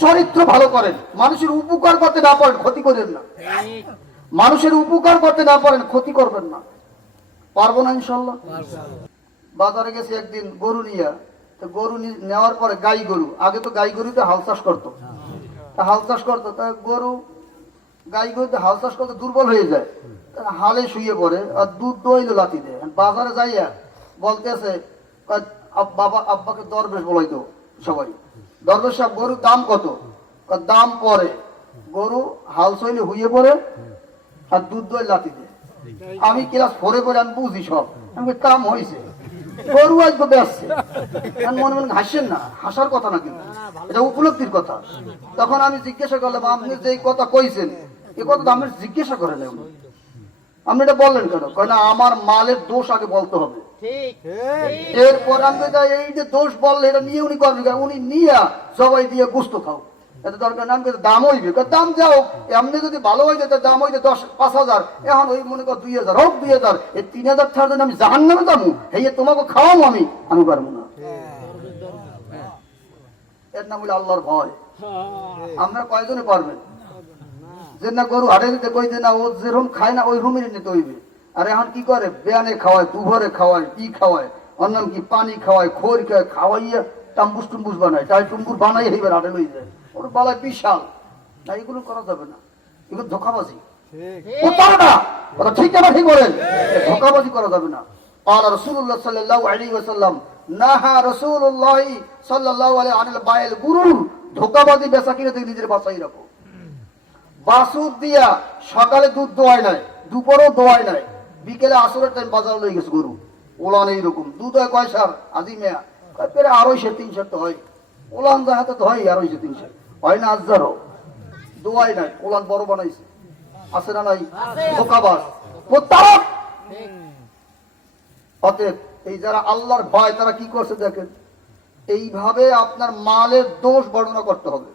চরিত্র ভালো করেন। মানুষের উপকার করতে না পারেন, ক্ষতি করেন না। মানুষের উপকার করতে না পারেন, ক্ষতি করবেন না। পারব না ইনশাল্লাহ? বাজারে গেছি একদিন গরু নিয়ে। তো গরু নেওয়ার পরে গাই গরু। আগে তো গাই গরুতে হাল চাষ করতো। তা হাল চাষ করতো, তা গরু গাই গরুতে হাল চাষ করতে দুর্বল হয়ে যায়। হালে শুয়ে পড়ে, আর দুধ দইলো লাতি দেয়। বাজারে যাইয়া বলতেছে বাবা, আব্বাকে দরবেশ বলাইতো। সবাই। দরবেশ সাহেব, গরুর দাম কত? দাম পরে। গরু হাল সইলে হুইয়ে পড়ে, আর দুধ দই লাতি দেয়। আমি ক্লাস ফোরে পরে আমি বুঝি সব। আমি কাম হয়েছে গরু আজকে বেসছে আমি মনে মনে হাসছেন না, হাসার কথা না কিন্তু। এটা উপলব্ধির কথা। তখন আমি জিজ্ঞাসা করলাম, আপনি যে কথা কইছেন, এ কথা আপনি জিজ্ঞাসা করেন এমন। আপনি এটা বললেন কেন? কয় না আমার মালের দোষ আগে বলতে হবে। এরপর আমি যে দোষ বললে এটা নিয়ে উনি করবে উনি নিয়ে সবাই দিয়ে গুস্ত খাও। এত দরকার নাম কিন্তু দাম হইবে। দাম যাও এমনি যদি ভালো হয়ে যেত দাম হইতে দশ পাঁচ হাজার। এখন ওই মনে কর দুই হাজার হোক দুই হাজার। এই তিন হাজার ছাড়া আমি জাহান নামে দামু এই যে তোমাকে খাওয়াবো আমি আমি পারব না। এর নাম হলো আল্লাহর ভয়। আমরা কয়জনে পারবেন? যে না গরু হাটে দিতে কই যে না ও যেরকম খায় না ওই রুমে নিতে হইবে। আর এখন কি করে? বেয়ানে খাওয়ায় দুভরে খাওয়ায় কি খাওয়ায় অন্য কি পানি খাওয়ায় খোর খায় খাওয়াইয়া টাম্বুস টুম্বুস বানায় তাই টুম্বুর বানাই এইবার হাটে লই যায়। ওর বালায় বিশাল। না এগুলো করা যাবে না। এগুলো ধোকাবাজি। প্রতারণা কথা ঠিক না ঠিক বলেন। ধোকাবাজি করা যাবে না। আর রাসূলুল্লাহ সাল্লাল্লাহু আলাইহি ওয়াসাল্লাম নাহা রাসূলুল্লাহ সাল্লাল্লাহু আলাইহি আনিল বাইল গুরুর ধোকাবাজি বেচা কিনে নিজের বাঁচাই রাখো। বাসুর দিয়া সকালে দুধ দোয়াই নাই দুপুরও দোয়াই নাই। বিকেলে আসরের টাইম বাজার লই গেছে গরু। ওলান এইরকম। দুধ হয় কয় সার? আজি মেয়া। পেরে আড়াইশো তিনশো তো হয়। ওলান যা হাতে তো হয় আড়াইশো তিনশো হয় না আজারও দোয়াই নাই ওলান বড় বানাইছে। আছে না নাই? প্রতারক অতএব এই যারা আল্লাহর ভয় তারা কি করছে দেখেন? এইভাবে আপনার মালের দোষ বর্ণনা করতে হবে।